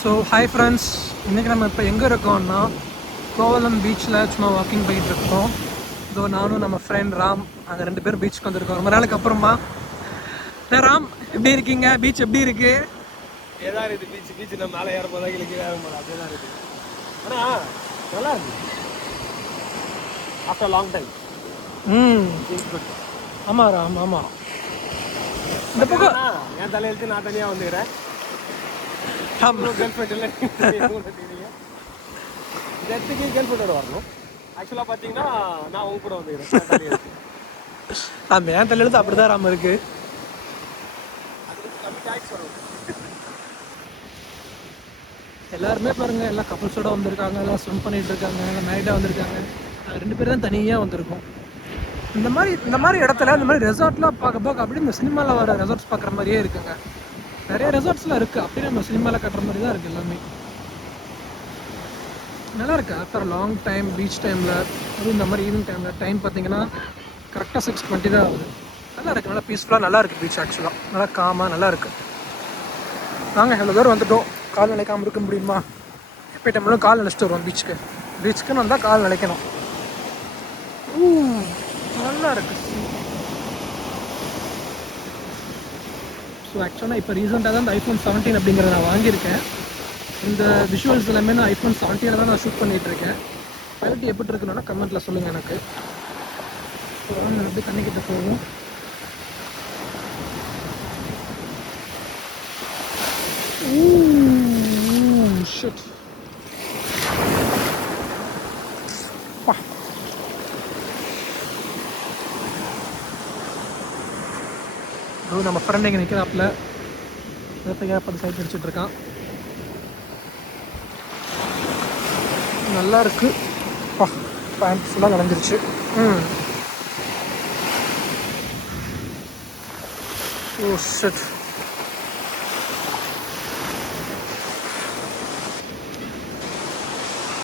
So hi friends, இன்றைக்கி நம்ம இப்போ எங்கே இருக்கோம்னா கோவலம் பீச்சில் சும்மா வாக்கிங் போயிட்டு இருக்கோம். இதோ நானும் நம்ம ஃப்ரெண்ட் ராம் அங்கே 2 பேர் பீச்சுக்கு வந்திருக்கோம் ரொம்ப நாளுக்கு அப்புறமா. ராம் எப்படி இருக்கீங்க? பீச் எப்படி இருக்கு? ஏதா இருக்குது பீச் நம்ம மேலே ஏற போதா இல்லை கீழே ஏற போதா அப்படியே தான் இருக்குது. ஆனால் நல்லா இருக்கு ஆஃப்டர் லாங் டைம். குட். ஆமாம் ராம், ஆமாம். இந்த பக்கம் என் தலையெழுத்து நான் தனியாக வந்துக்கிறேன். கேர்ள் ஃப்ரெண்ட் இல்லை இந்த இடத்துக்கு கேர்ள் ஃப்ரெண்டோட வரணும். ஆக்சுவலாக பார்த்தீங்கன்னா நான் உங்க கூட வந்துக்கிறேன். ஆமாம், என் தலையெழுத்து அப்படி தான் ராம் இருக்குது. எல்லாருமே பாருங்க, எல்லாம் கப்புள்ஸோட வந்திருக்காங்க, எல்லாம் ஸ்விம் பண்ணிட்டு இருக்காங்க, எல்லாம் மேரிடாக வந்திருக்காங்க. 2 பேர் தான் தனியாக வந்திருக்கோம். இந்த மாதிரி இடத்துல இந்த மாதிரி ரெசார்ட்லாம் பார்க்க அப்படியே இந்த சினிமாவில் வர ரெசார்ட்ஸ் பார்க்குற மாதிரியே இருக்குங்க. நிறைய ரெசார்ட்ஸ்லாம் இருக்குது, அப்படியே நம்ம சினிமாவில் கட்டுற மாதிரி தான் இருக்குது எல்லாமே. நல்லா இருக்குது. ஆஃப்டர் லாங் டைம் பீச் டைமில், அதுவும் இந்த மாதிரி ஈவினிங் டைமில் டைம் பார்த்தீங்கன்னா கரெக்டாக 6:20 தான் ஆகுது. நல்லா இருக்குது, நல்லா பீஸ்ஃபுல்லாக நல்லா இருக்குது பீச். ஆக்சுவலாக நல்லா காமாக நல்லா இருக்குது. நாங்கள் எவ்வளோ தூரம் வந்துட்டோம், கால் நினைக்காமல் இருக்க முடியுமா? எப்போ டைம்லும் கால் நினச்சிட்டு வருவோம் பீச்சுக்குன்னு வந்தால் கால் நினைக்கணும். நல்லா இருக்குது. ஸோ ஆக்சுவலாக இப்போ ரீசெண்டாக தான் இந்த ஐஃபோன் 17 அப்படிங்கிறத நான் வாங்கியிருக்கேன். இந்த விஷுவல்ஸ் எல்லாமே நான் ஐஃபோன் 17 தான் நான் ஷூட் பண்ணிகிட்ருக்கேன். குவாலிட்டி எப்படி இருக்குன்னா கமெண்ட்டில் சொல்லுங்கள் எனக்கு. ஸோ எப்படி தண்ணிக்கிட்ட போகும். ஷிட். நம்ம ஃப்ரெண்ட் இங்கே நிற்கிறாப்புல, பார்த்து சைட் அடிச்சுட்டு இருக்கான். நல்லா இருக்கு. பேண்ட் ஃபுல்லாக நனைஞ்சிருச்சு. Oh shit.